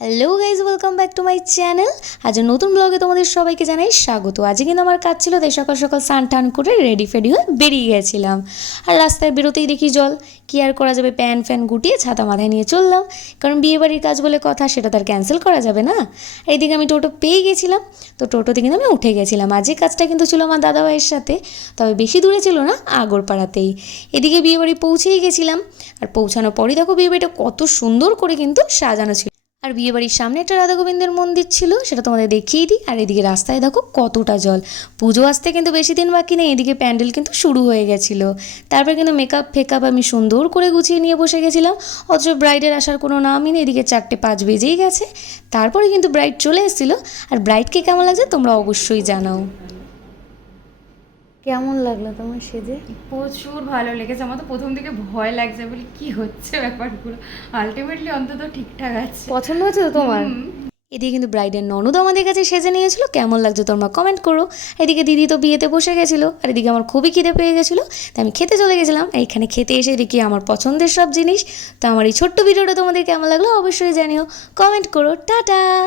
Hello guys, welcome back to my channel. আজ নতুন ব্লগে তোমাদের সবাইকে জানাই স্বাগত। আজকে কিন্তু আমার কাজ ছিল, তাই সকাল সকাল স্নান টান করে রেডি ফেডি হয়ে বেরিয়ে গেছিলাম। আর রাস্তায় বেরোতেই দেখি জল, কি আর করা যাবে, প্যান ফ্যান গুটিয়ে ছাতা মাথায় নিয়ে চললাম, কারণ বিয়েবাড়ির কাজ বলে কথা, সেটা তার ক্যান্সেল করা যাবে না। এইদিকে আমি টোটো পেয়ে গেছিলাম, তো টোটোতে কিন্তু আমি উঠে গেছিলাম। আজকে কাজটা কিন্তু ছিল আমার দাদাভাইয়ের সাথে, তবে বেশি দূরে ছিল না, আগরপাড়াতেই। এদিকে বিয়েবাড়ি পৌঁছেই গেছিলাম। আর পৌঁছানোর পরই দেখো বিয়েবাড়িটা কত সুন্দর করে কিন্তু সাজানো ছিল। আর বিয়েবাড়ির সামনে একটা রাধা গোবিন্দের মন্দির ছিল, সেটা তোমাদের দেখিয়ে দিই। আর এদিকে রাস্তায় দেখো কতটা জল। পুজো আসতে কিন্তু বেশি দিন বাকি নেই, এদিকে প্যান্ডেল কিন্তু শুরু হয়ে গেছিলো। তারপর কিন্তু মেকআপ ফেকআপ আমি সুন্দর করে গুছিয়ে নিয়ে বসে গেছিলাম, অথচ ব্রাইডের আসার কোনো নামই নেই। এদিকে 4:05 বেজেই গেছে, তারপরে কিন্তু ব্রাইড চলে এসেছিলো। আর ব্রাইডকে কেমন লাগছে তোমরা অবশ্যই জানাও। কেমন লাগলো তোমার সেজে? প্রচুর ভালো লেগেছে। আমার তো প্রথম থেকে ভয় লাগছে, বলি কি হচ্ছে ব্যাপারগুলো, আলটিমেটলি অন্তত ঠিকঠাক আছে। পছন্দ হয়েছে তো তোমার? এদিকে কিন্তু ব্রাইডের ননদ আমাদের কাছে সেজে নিয়েছিল, কেমন লাগছে তোমরা কমেন্ট করো। এদিকে দিদি তো বিয়েতে বসে গেছিলো, আর এদিকে আমার খুবই খিদে পেয়ে গেছিলো, তাই আমি খেতে চলে গেছিলাম। এইখানে খেতে এসে দেখি আমার পছন্দের সব জিনিস। তো আমার এই ছোট্ট ভিডিওটা তোমাদের কেমন লাগলো অবশ্যই জানিও, কমেন্ট করো। টাটা।